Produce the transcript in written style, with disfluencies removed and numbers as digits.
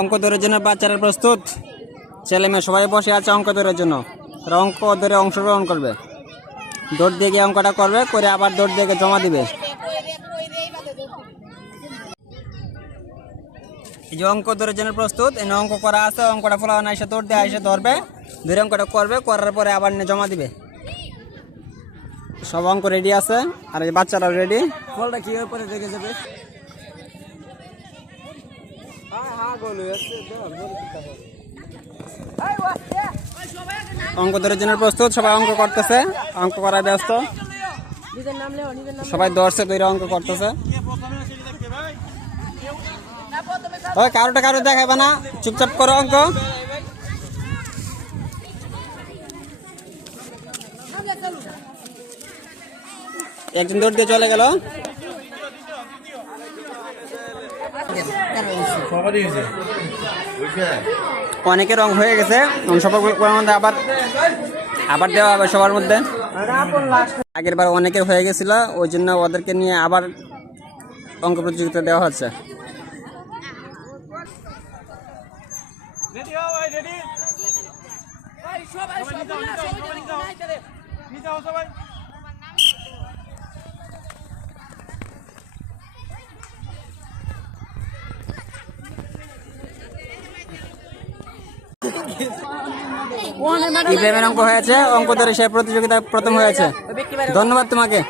অঙ্ক ধরার জন্য বাচ্চারা প্রস্তুত। ছেলে মেয়ে সবাই বসে আছে অঙ্ক ধরার জন্য। তারা অঙ্ক ধরে অংশগ্রহণ করবে, দৌড় দিয়ে গিয়ে অঙ্কটা করবে, করে আবার দৌড় দিয়ে জমা দিবে। এই যে অঙ্ক ধরার জন্য প্রস্তুত, এই অঙ্ক করা আছে, অঙ্কটা ফলা এসে দৌড় দিয়ে এসে ধরবে, ধরে অঙ্কটা করবে, করার পরে আবার নিয়ে জমা দিবে। সব অঙ্ক রেডি আছে, আর এই বাচ্চারাও রেডি। ফলটা কি পরে দেখে যাবে। অঙ্ক ধরার জন্য প্রস্তুত, সবাই অঙ্ক করতেছে, অঙ্ক করায় ব্যস্ত। সবাই ধরছে, ধরে অঙ্ক করতেছে। কারোটা কারো দেখাবে না, চুপচাপ করো অঙ্ক। একজন দৌড় দিয়ে চলে গেল। অনেকের রং হয়ে গেছে, সবার মধ্যে আবার আবার দেওয়া হবে সবার মধ্যে। আগের বার অনেকের হয়ে গেছিল, ওই জন্য ওদেরকে নিয়ে আবার অঙ্ক প্রতিযোগিতা দেওয়া হচ্ছে। ইব্রাহিমের অঙ্ক হয়েছে, অঙ্ক ধরে সে প্রতিযোগিতা প্রথম হয়েছে। ধন্যবাদ তোমাকে।